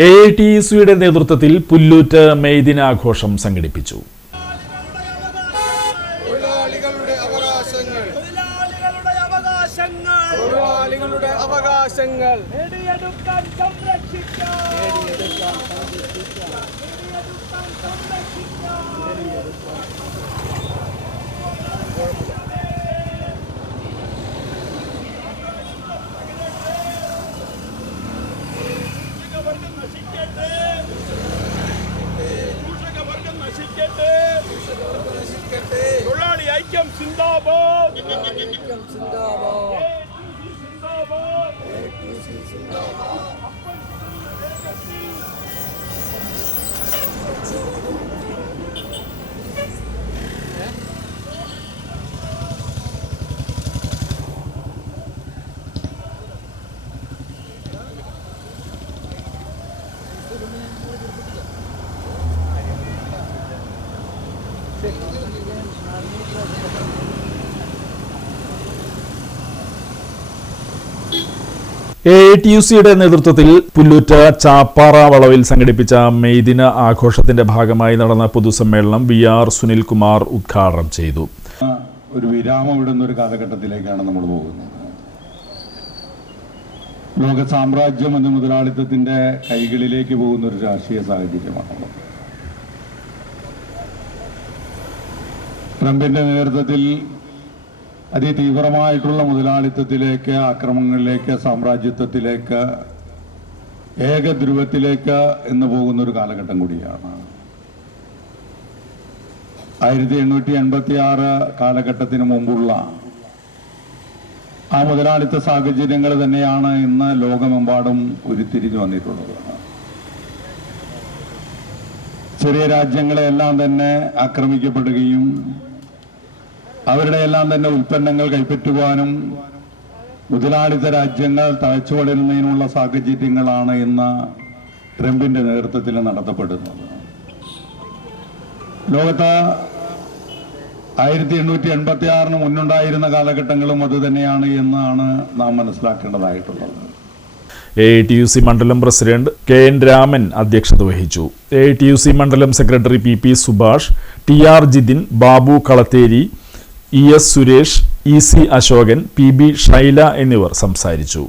AITUCയുടെ നേതൃത്വത്തിൽ പുല്ലൂറ്റ് മെയ് ദിനാഘോഷം സംഘടിപ്പിച്ചു. AITUCയുടെ നേതൃത്വത്തിൽ പുല്ലൂറ്റ് ചാപ്പാറ വളവിൽ സംഘടിപ്പിച്ച മെയ് ദിന ആഘോഷത്തിന്റെ ഭാഗമായി നടന്ന പൊതുസമ്മേളനം VR സുനിൽകുമാർ ഉദ്ഘാടനം ചെയ്തു. ഒരു വിരാമം ഇടുന്ന ഒരു കാലഘട്ടത്തിലേക്കാണ് നമ്മൾ പോകുന്നത്. ലോക സാമ്രാജ്യം എന്ന മുതലാളിത്തത്തിന്റെ കൈകളിലേക്ക് പോകുന്ന ഒരു രാഷ്ട്രീയ സാഹചര്യമാണ്. ട്രംപിന്റെ നേതൃത്വത്തിൽ അതിതീവ്രമായിട്ടുള്ള മുതലാളിത്തത്തിലേക്ക്, ആക്രമണങ്ങളിലേക്ക്, സാമ്രാജ്യത്വത്തിലേക്ക്, ഏകധ്രുവത്തിലേക്ക് എന്ന് പോകുന്ന ഒരു കാലഘട്ടം കൂടിയാണ്. 1886 കാലഘട്ടത്തിന് മുമ്പുള്ള ആ മുതലാളിത്ത സാഹചര്യങ്ങൾ തന്നെയാണ് ഇന്ന് ലോകമെമ്പാടും ഉരുത്തിരിഞ്ഞു വന്നിട്ടുള്ളത്. ചെറിയ രാജ്യങ്ങളെല്ലാം തന്നെ ആക്രമിക്കപ്പെടുകയും അവരുടെ എല്ലാം തന്നെ ഉൽപ്പന്നങ്ങൾ കൈപ്പറ്റുവാനും മുതലാളിത്ത രാജ്യങ്ങൾ തഴച്ചു വളരുന്നതിനുള്ള സാഹചര്യങ്ങളാണ് ഇന്ന് ട്രംപിന്റെ നേതൃത്വത്തിൽ നടത്തപ്പെടുന്നത്. ലോകത്ത് 1886 മുന്നുണ്ടായിരുന്ന കാലഘട്ടങ്ങളും അതുതന്നെയാണ് എന്നാണ് നാം മനസ്സിലാക്കേണ്ടതായിട്ടുള്ളത്. AITUC മണ്ഡലം പ്രസിഡന്റ് KN രാമൻ അധ്യക്ഷത വഹിച്ചു. AITUC മണ്ഡലം secretary PP Subhash, TR Jithin, Babu Kalatheri, ES Suresh, EC Ashokan, PB Shaila എന്നിവർ സംസാരിച്ചു.